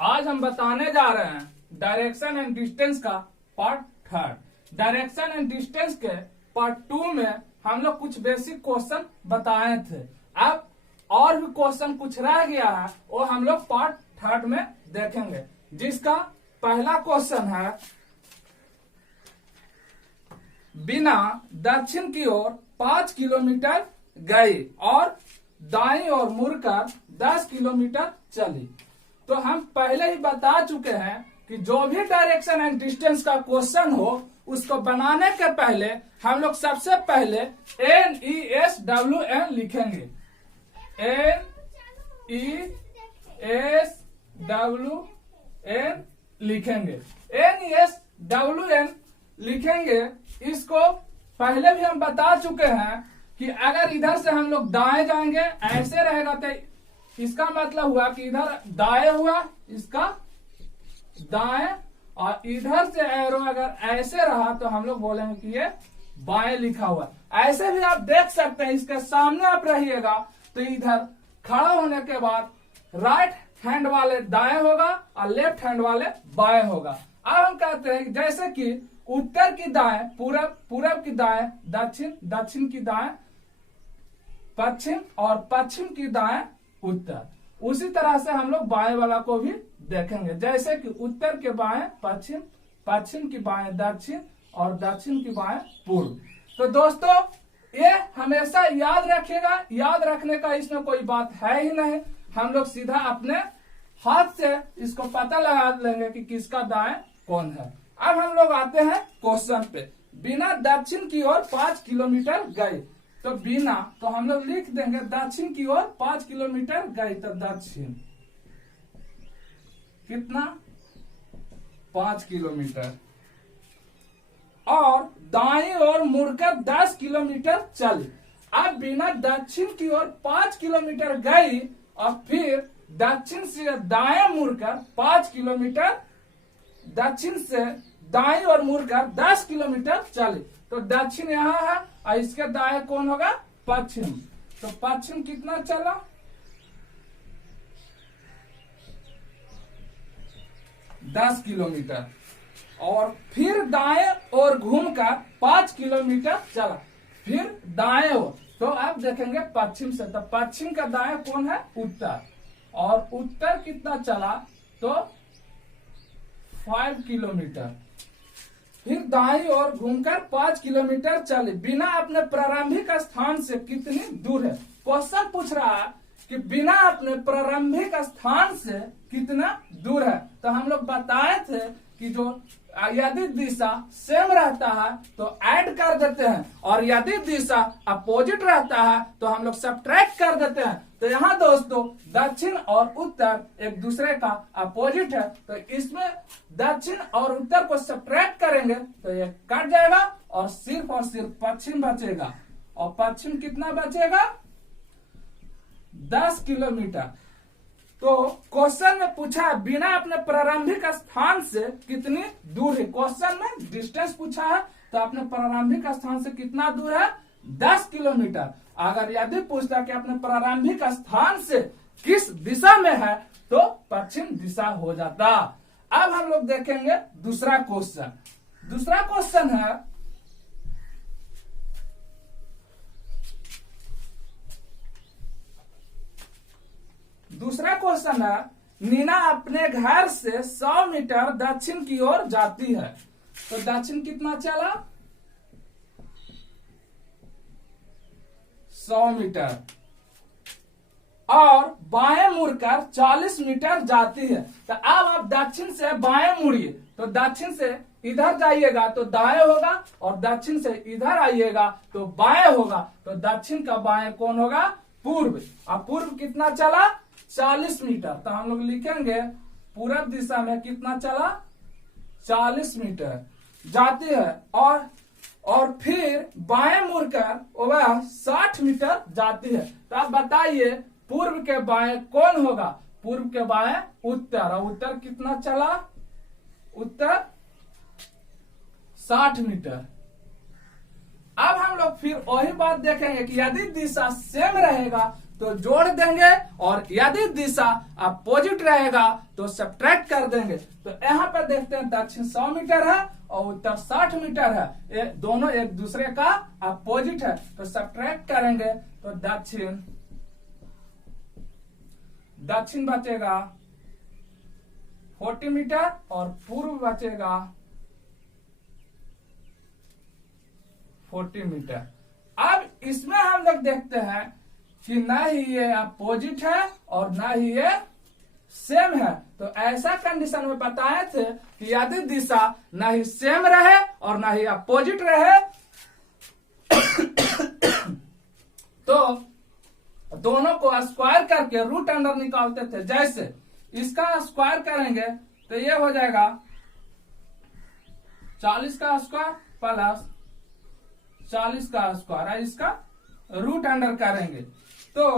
आज हम बताने जा रहे हैं डायरेक्शन एंड डिस्टेंस का part third. Direction and distance के पार्ट 2 में हम लोग कुछ बेसिक क्वेश्चन बताए थे। अब और भी क्वेश्चन कुछ रह गया है, वो हम लोग पार्ट थर्ड में देखेंगे। जिसका पहला क्वेश्चन है, बिना दक्षिण की ओर 5 किलोमीटर गई और दाईं ओर मुड़कर 10 किलोमीटर चली। तो हम पहले ही बता चुके हैं कि जो भी डायरेक्शन एंड डिस्टेंस का क्वेश्चन हो उसको बनाने के पहले हम लोग सबसे पहले NESWN लिखेंगे। NESWN लिखेंगे। NESWN लिखेंगे। इसको पहले भी हम बता चुके हैं कि अगर इधर से हम लोग दाएं जाएंगे, ऐसे रहेगा तो इसका मतलब हुआ कि इधर दाएं हुआ, इसका दाएं, और इधर से एरो अगर ऐसे रहा तो हम लोग बोलेंगे कि ये बाएं लिखा हुआ। ऐसे भी आप देख सकते हैं, इसके सामने आप रहिएगा तो इधर खड़ा होने के बाद राइट हैंड वाले दाएं होगा और लेफ्ट हैंड वाले बाएं होगा। अब हम कहते हैं जैसे कि उत्तर की दाएं पूरब, पूरब की दाएं दक्षिण, दक्षिण की दाएं पश्चिम और पश्चिम की दाएं उत्तर। उसी तरह से हम लोग बाएं वाला को भी देखेंगे, जैसे कि उत्तर के बाएं पश्चिम, पश्चिम की बाएं दक्षिण और दक्षिण की बाएं पूर्व। तो दोस्तों ये हमेशा याद रखिएगा। याद रखने का इसमें कोई बात है ही नहीं। हम लोग सीधा अपने हाथ से इसको पता लगा लेंगे कि किसका दाएं कौन है। अब हम लोग आते हैं क्वेश्चन पे। बिना दक्षिण की ओर 5 किलोमीटर गई, तो बिना तो हम लोग लिख देंगे दक्षिण की ओर 5 किलोमीटर गई, तो दक्षिण कितना 5 किलोमीटर, और दाईं ओर मुड़कर 10 किलोमीटर चली। अब बिना दक्षिण की ओर 5 किलोमीटर गई और फिर दक्षिण से दाएं मुड़कर 5 किलोमीटर, दक्षिण से दाईं ओर मुड़कर 10 किलोमीटर चली। तो दक्षिण यहाँ है और इसके दाएं कौन होगा, पश्चिम। तो पश्चिम कितना चला, 10 किलोमीटर, और फिर दाएं ओर घूमकर 5 किलोमीटर चला, फिर दाएं ओर। तो आप देखेंगे पश्चिम से, तो पश्चिम का दाएं कौन है, उत्तर, और उत्तर कितना चला, तो 5 किलोमीटर, फिर दाईं ओर घूमकर 5 किलोमीटर चले। बिना अपने प्रारंभिक स्थान से कितनी दूर है। क्वेश्चन पूछ रहा है कि बिना अपने प्रारंभिक स्थान से कितना दूर है। तो हम लोग बताए थे कि जो यदि दिशा सेम रहता है तो ऐड कर देते हैं, और यदि दिशा अपोजिट रहता है तो हम लोग सब्ट्रैक्ट कर देते हैं। तो यहाँ दोस्तों दक्षिण और उत्तर एक दूसरे का अपोजिट है, तो इसमें दक्षिण और उत्तर को सब्ट्रैक्ट करेंगे तो ये कट जाएगा और सिर्फ पश्चिम बचेगा। और पश्चिम कितना बचेगा, 10 किलोमीटर। तो क्वेश्चन में पूछा है बिना अपने प्रारंभिक स्थान से कितनी दूर है। क्वेश्चन में डिस्टेंस पूछा है तो अपने प्रारंभिक स्थान से कितना दूर है, 10 किलोमीटर। अगर यदि पूछता कि अपने प्रारंभिक स्थान से किस दिशा में है तो पश्चिम दिशा हो जाता। अब हम लोग देखेंगे दूसरा क्वेश्चन। दूसरा क्वेश्चन है, दूसरा क्वेश्चन है, नीना अपने घर से 100 मीटर दक्षिण की ओर जाती है। तो दक्षिण कितना चला, 100 मीटर, और बाएं मुड़कर 40 मीटर जाती है। तो अब आप दक्षिण से बाएं मुड़िए, तो दक्षिण से इधर जाइएगा तो दाएं होगा, और दक्षिण से इधर आइएगा तो बाएं होगा। तो दक्षिण का बाएं कौन होगा, पूर्व। और पूर्व कितना चला, 40 मीटर। तो हम लोग लिखेंगे पूरब दिशा में कितना चला, 40 मीटर जाती है, और फिर बाएं मुड़कर वह 60 मीटर जाती है। तो आप बताइए पूर्व के बाएं कौन होगा, पूर्व के बाएं उत्तर, और उत्तर कितना चला, उत्तर 60 मीटर। अब हम लोग फिर वही बात देखेंगे कि यदि दिशा सेम रहेगा तो जोड़ देंगे, और यदि दिशा अपोजिट रहेगा तो सब्ट्रैक्ट कर देंगे। तो यहाँ पर देखते हैं दक्षिण 100 मीटर है और उत्तर 60 मीटर है, ये दोनों एक दूसरे का अपोजिट है, तो सब्ट्रैक्ट करेंगे तो दक्षिण बचेगा 40 मीटर और पूर्व बचेगा 40 मीटर। अब इसमें हम लोग देखते हैं कि ना ही ये अपोजिट है और ना ही ये सेम है। तो ऐसा कंडीशन में बताए थे कि यदि दिशा ना ही सेम रहे और ना ही अपोजिट रहे तो दोनों को स्क्वायर करके रूट अंडर निकालते थे। जैसे इसका स्क्वायर करेंगे तो ये हो जाएगा 40 का स्क्वायर प्लस 40 का स्क्वायर, इसका रूट अंडर करेंगे तो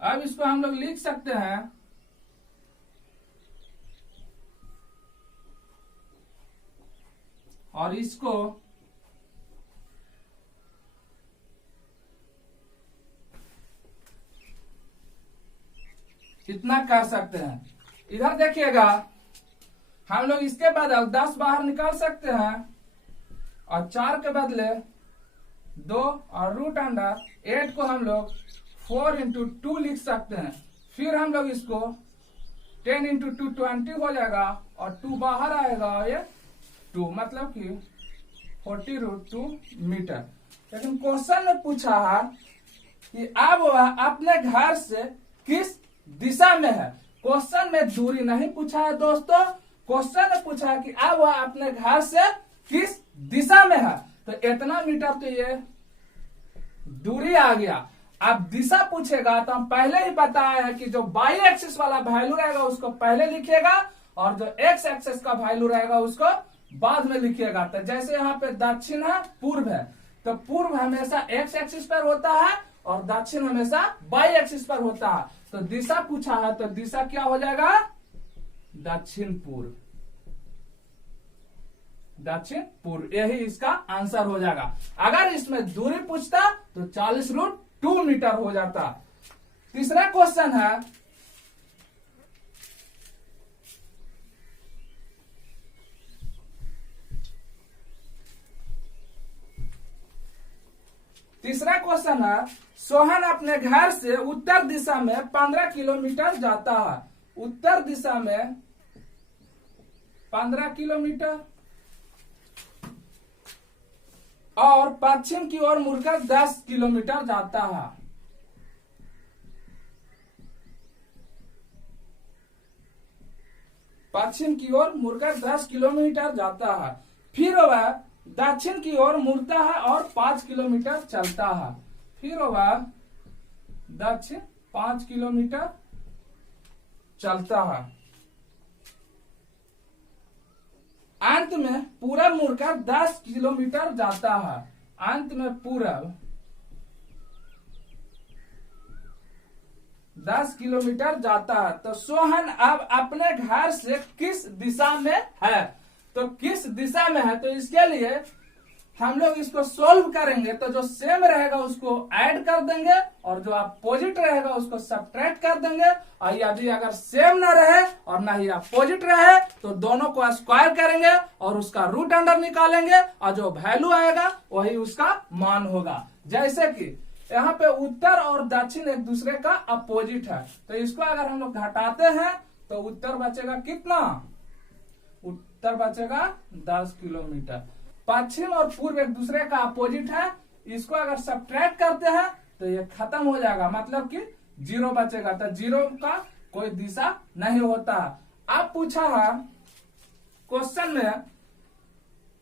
अब इसको हम लोग लिख सकते हैं और इसको इतना कर सकते हैं। इधर देखिएगा हम लोग इसके बदले 10 बाहर निकाल सकते हैं और 4 के बदले 2 और रूट अंडर 8 को हम लोग 4 इंटू 2 लिख सकते हैं। फिर हम लोग इसको 10 इंटू 2 20 हो जाएगा और 2 बाहर आएगा, ये 2 मतलब कि 40√2 मीटर। लेकिन क्वेश्चन में पूछा है कि अब वह अपने घर से किस दिशा में है। क्वेश्चन में दूरी नहीं पूछा है दोस्तों, क्वेश्चन में पूछा है कि अब वह अपने घर से किस दिशा में है। तो इतना मीटर तो ये दूरी आ गया। अब दिशा पूछेगा तो हम पहले ही बताया है कि जो बाई एक्सिस वाला वैल्यू रहेगा उसको पहले लिखिएगा और जो एक्स एक्सिस का वैल्यू रहेगा उसको बाद में लिखिएगा। तो जैसे यहाँ पे दक्षिण है, पूर्व है, तो पूर्व हमेशा एक्स एक्सिस पर होता है और दक्षिण हमेशा बाई एक्सिस पर होता है। तो दिशा पूछा है तो दिशा क्या हो जाएगा, दक्षिण पूर्व, दक्षिण पूर्व, यही इसका आंसर हो जाएगा। अगर इसमें दूरी पूछता तो 40√2 मीटर हो जाता। तीसरा क्वेश्चन है सोहन अपने घर से उत्तर दिशा में 15 किलोमीटर जाता है। उत्तर दिशा में 15 किलोमीटर और पश्चिम की ओर मुड़कर 10 किलोमीटर जाता है। पश्चिम की ओर मुड़कर 10 किलोमीटर जाता है। फिर वह दक्षिण की ओर मुड़ता है और 5 किलोमीटर चलता है। फिर वह दक्षिण 5 किलोमीटर चलता है। अंत में पूरब मुड़कर 10 किलोमीटर जाता है। अंत में पूरब 10 किलोमीटर जाता है। तो सोहन अब अपने घर से किस दिशा में है। तो किस दिशा में है, तो इसके लिए हम लोग इसको सोल्व करेंगे। तो जो सेम रहेगा उसको ऐड कर देंगे और जो अपोजिट रहेगा उसको सब्ट्रैक्ट कर देंगे। और यदि अगर सेम ना रहे और ना ही अपोजिट रहे तो दोनों को स्क्वायर करेंगे और उसका रूट अंडर निकालेंगे और जो वैल्यू आएगा वही उसका मान होगा। जैसे कि यहाँ पे उत्तर और दक्षिण एक दूसरे का अपोजिट है, तो इसको अगर हम लोग घटाते हैं तो उत्तर बचेगा कितना, उत्तर बचेगा 10 किलोमीटर। पश्चिम और पूर्व एक दूसरे का अपोजिट है, इसको अगर सब्ट्रैक्ट करते हैं तो ये खत्म हो जाएगा, मतलब कि 0 बचेगा। तो 0 का कोई दिशा नहीं होता है। अब पूछा है क्वेश्चन में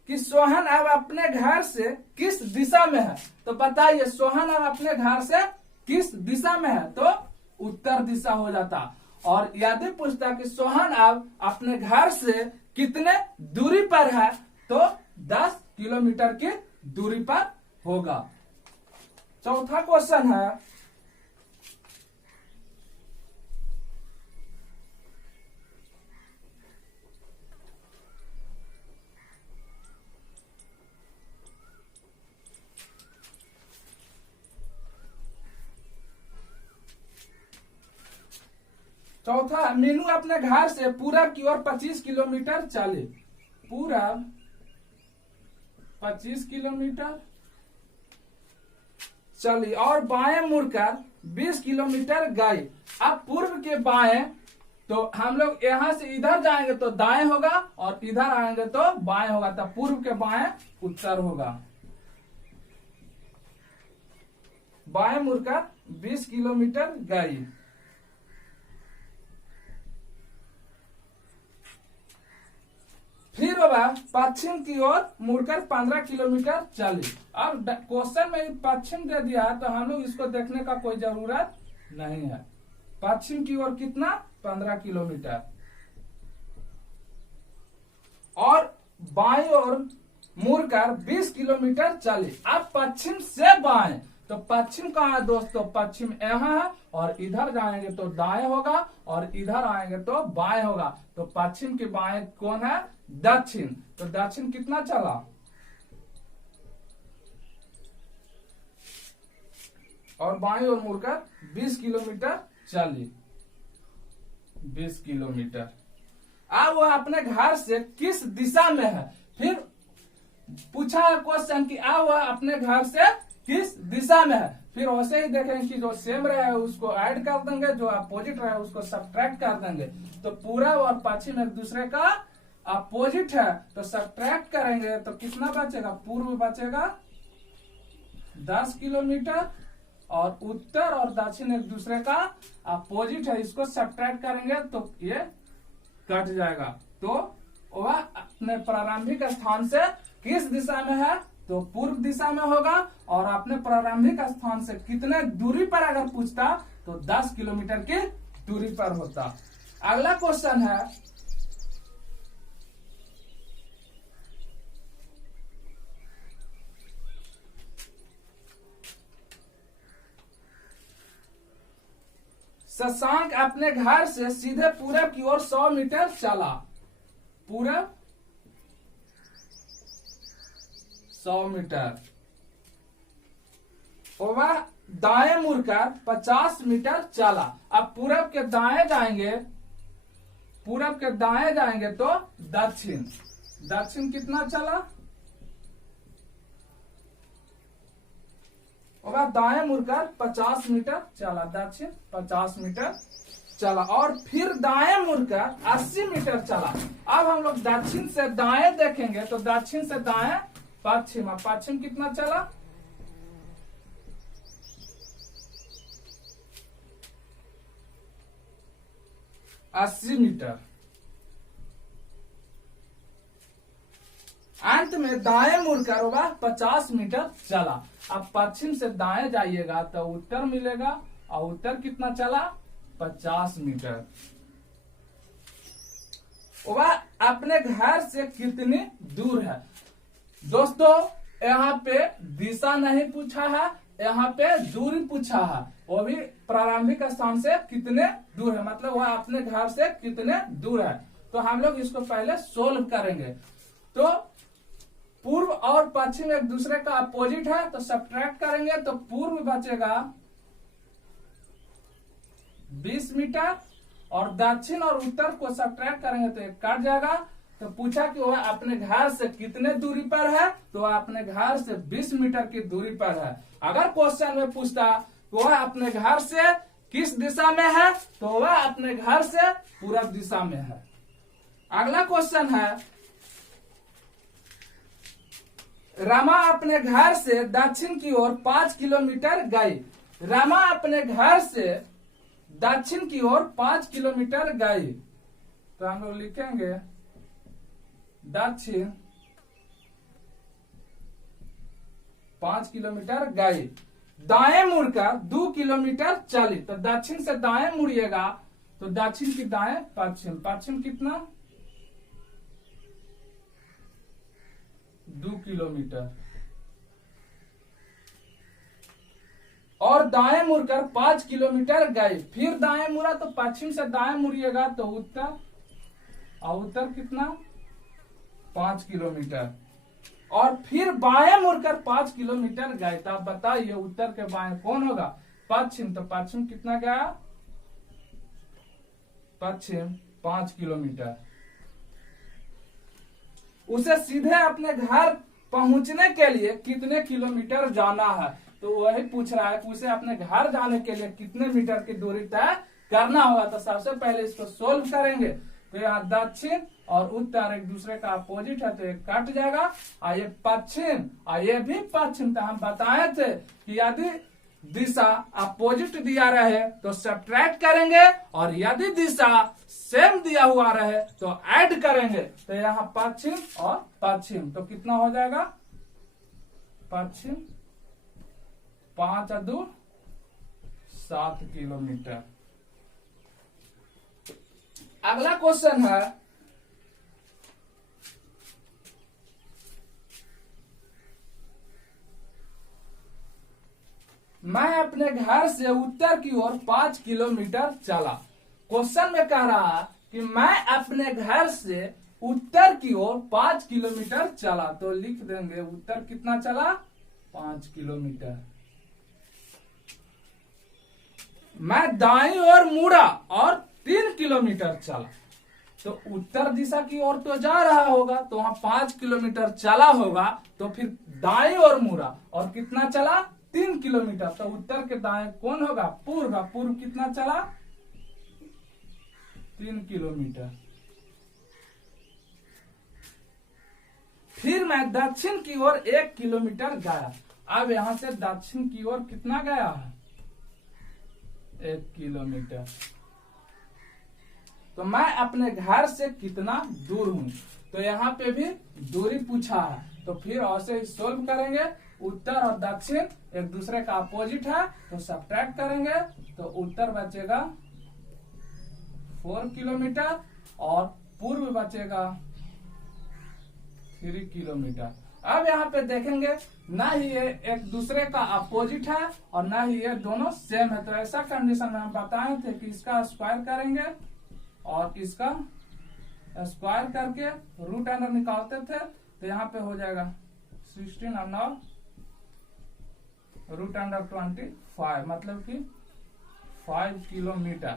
कि सोहन अब अपने घर से किस दिशा में है। तो बताइए सोहन अब अपने घर से किस दिशा में है, तो उत्तर दिशा हो जाता। और यदि पूछता कि सोहन अब अपने घर से कितने दूरी पर है, तो 10 किलोमीटर की दूरी पर होगा। चौथा क्वेश्चन है चौथा, मीनू अपने घर से पूरब की ओर 25 किलोमीटर चले। पूरब 25 किलोमीटर चली और बाएं मुड़कर 20 किलोमीटर गई। अब पूर्व के बाएं, तो हम लोग यहां से इधर जाएंगे तो दाएं होगा और इधर आएंगे तो बाएं होगा, तब पूर्व के बाएं उत्तर होगा। बाएं मुड़कर 20 किलोमीटर गई। फिर होगा पश्चिम की ओर मुड़कर 15 किलोमीटर चली। अब क्वेश्चन में पश्चिम दे दिया तो हम लोग इसको देखने का कोई जरूरत नहीं है। पश्चिम की ओर कितना, 15 किलोमीटर। और बाईं ओर मुड़कर 20 किलोमीटर चली। अब पश्चिम से बाएं, तो पश्चिम कहाँ है दोस्तों, पश्चिम यहाँ है और इधर जाएंगे तो दाएं होगा और इधर आएंगे तो बाएं होगा। तो पश्चिम के बाएं कौन है, दक्षिण। तो दक्षिण कितना चला, और बाईं ओर मुड़कर 20 किलोमीटर चली। 20 किलोमीटर। अब वह अपने घर से किस दिशा में है। फिर पूछा है क्वेश्चन कि अब वह अपने घर से किस दिशा में है। फिर वैसे ही देखेंगे कि जो सेम रहे उसको ऐड कर देंगे, जो अपोजिट रहे उसको सब्ट्रैक्ट कर देंगे। तो पूरब और पश्चिम एक दूसरे का अपोजिट है, तो सब्ट्रैक्ट करेंगे तो कितना बचेगा, पूर्व बचेगा 10 किलोमीटर और उत्तर और दक्षिण एक दूसरे का अपोजिट है, इसको सब्ट्रैक्ट करेंगे तो ये कट जाएगा। तो वह अपने प्रारंभिक स्थान से किस दिशा में है, तो पूर्व दिशा में होगा। और अपने प्रारंभिक स्थान से कितने दूरी पर अगर पूछता तो 10 किलोमीटर की दूरी पर होता। अगला क्वेश्चन है, शशांक अपने घर से सीधे पूरब की ओर 100 मीटर चला। पूरब 100 मीटर। और वह दाएं मुड़कर 50 मीटर चला। अब पूरब के दाएं जाएंगे, पूरब के दाएं जाएंगे तो दक्षिण। दक्षिण कितना चला, और दाएं मुड़कर 50 मीटर चला। दक्षिण 50 मीटर चला और फिर दाएं मुड़कर 80 मीटर चला। अब हम लोग दक्षिण से दाएं देखेंगे तो दक्षिण से दाएं पश्चिम। पश्चिम कितना चला, अस्सी मीटर। अंत में दाएं मुड़कर होगा 50 मीटर चला। अब पश्चिम से दाएं जाइएगा तो उत्तर मिलेगा और उत्तर कितना चला, 50 मीटर। वह अपने घर से कितनी दूर है। दोस्तों यहाँ पे दिशा नहीं पूछा है, यहाँ पे दूरी पूछा है, वो भी प्रारंभिक स्थान से कितने दूर है, मतलब वह अपने घर से कितने दूर है। तो हम लोग इसको पहले सोल्व करेंगे। तो पूर्व और पश्चिम एक दूसरे का अपोजिट है, तो सब्ट्रैक्ट करेंगे तो पूर्व बचेगा 20 मीटर और दक्षिण और उत्तर को सब्ट्रैक्ट करेंगे तो एक कट जाएगा। तो पूछा कि वह अपने घर से कितने दूरी पर है, तो वह अपने घर से 20 मीटर की दूरी पर है। अगर क्वेश्चन में पूछता तो वह अपने घर से किस दिशा में है, तो वह अपने घर से पूरब दिशा में है। अगला क्वेश्चन है, रमा अपने घर से दक्षिण की ओर 5 किलोमीटर गई। रमा अपने घर से दक्षिण की ओर 5 किलोमीटर गई। तो हम लोग लिखेंगे दक्षिण 5 किलोमीटर गई। दाएं मुड़कर 2 किलोमीटर चली। तो दक्षिण से दाएं मुड़िएगा तो दक्षिण की दाएं पश्चिम। पश्चिम कितना, 2 किलोमीटर। और दाएं मुड़कर 5 किलोमीटर गए। फिर दाएं मुड़ा तो पश्चिम से दाएं मुड़िएगा तो उत्तर, और उत्तर कितना, 5 किलोमीटर। और फिर बाएं मुड़कर 5 किलोमीटर गए। तो आप बताइए उत्तर के बाएं कौन होगा, पश्चिम। तो पश्चिम कितना गया, पश्चिम 5 किलोमीटर। उसे सीधे अपने घर पहुंचने के लिए कितने किलोमीटर जाना है, तो वही पूछ रहा है कि उसे अपने घर जाने के लिए कितने मीटर की दूरी तय करना होगा। तो सबसे पहले इसको सोल्व करेंगे। तो यहाँ दक्षिण और उत्तर एक दूसरे का अपोजिट है, तो ये कट जाएगा। और ये पश्चिम और ये भी पश्चिम। तो हम बताए थे कि यदि दिशा अपोजिट दिया रहे तो सब्ट्रैक्ट करेंगे, और यदि दिशा सेम दिया हुआ रहे तो ऐड करेंगे। तो यहाँ पश्चिम और पश्चिम, तो कितना हो जाएगा? पश्चिम 5 और 2 7 किलोमीटर। अगला क्वेश्चन है, मैं अपने घर से उत्तर की ओर 5 किलोमीटर चला। क्वेश्चन में कह रहा कि मैं अपने घर से उत्तर की ओर 5 किलोमीटर चला, तो लिख देंगे उत्तर कितना चला? 5 किलोमीटर। मैं दाईं ओर मुड़ा और 3 किलोमीटर चला, तो उत्तर दिशा की ओर तो जा रहा होगा, तो वहां 5 किलोमीटर चला होगा, तो फिर दाईं ओर मुड़ा और कितना चला? 3 किलोमीटर। तो उत्तर के दाएं कौन होगा? पूर्व। पूर्व कितना चला? 3 किलोमीटर। फिर मैं दक्षिण की ओर 1 किलोमीटर गया। अब यहां से दक्षिण की ओर कितना गया है? 1 किलोमीटर। तो मैं अपने घर से कितना दूर हूं, तो यहाँ पे भी दूरी पूछा है, तो फिर ऐसे ही सोल्व करेंगे। उत्तर और दक्षिण एक दूसरे का अपोजिट है, तो सब्ट्रैक्ट करेंगे, तो उत्तर बचेगा 4 किलोमीटर और पूर्व बचेगा 3 किलोमीटर। अब यहाँ पे देखेंगे ना ही ये एक दूसरे का अपोजिट है और ना ही ये दोनों सेम है, तो ऐसा कंडीशन में हम बताए थे कि इसका स्क्वायर करेंगे और इसका स्क्वायर करके रूट अंडर निकालते थे, तो यहाँ पे हो जाएगा 16 और 9 रूट अंडर 25, मतलब कि 5 किलोमीटर।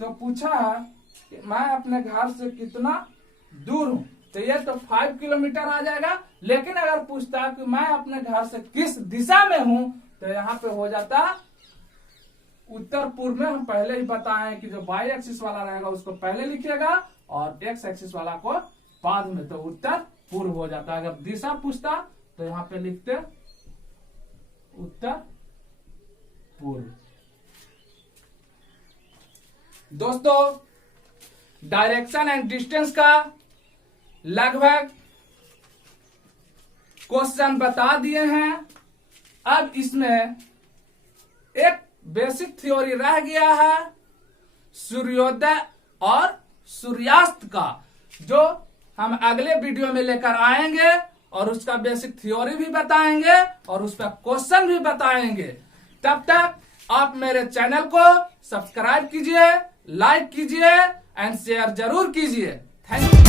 तो पूछा है कि मैं अपने घर से कितना दूर हूं, तो ये तो 5 किलोमीटर आ जाएगा। लेकिन अगर पूछता है कि मैं अपने घर से किस दिशा में हूं, तो यहाँ पे हो जाता उत्तर पूर्व में। हम पहले ही बताए कि जो वाई एक्सिस वाला रहेगा उसको पहले लिखिएगा और एक्स एक्सिस वाला को बाद में, तो उत्तर पूर्व हो जाता है। अगर दिशा पूछता तो यहाँ पे लिखते उत्तर पूर्व। दोस्तों डायरेक्शन एंड डिस्टेंस का लगभग क्वेश्चन बता दिए हैं। अब इसमें एक बेसिक थ्योरी रह गया है सूर्योदय और सूर्यास्त का, जो हम अगले वीडियो में लेकर आएंगे और उसका बेसिक थ्योरी भी बताएंगे और उस पर क्वेश्चन भी बताएंगे। तब तक आप मेरे चैनल को सब्सक्राइब कीजिए, लाइक कीजिए एंड शेयर जरूर कीजिए। Thank you.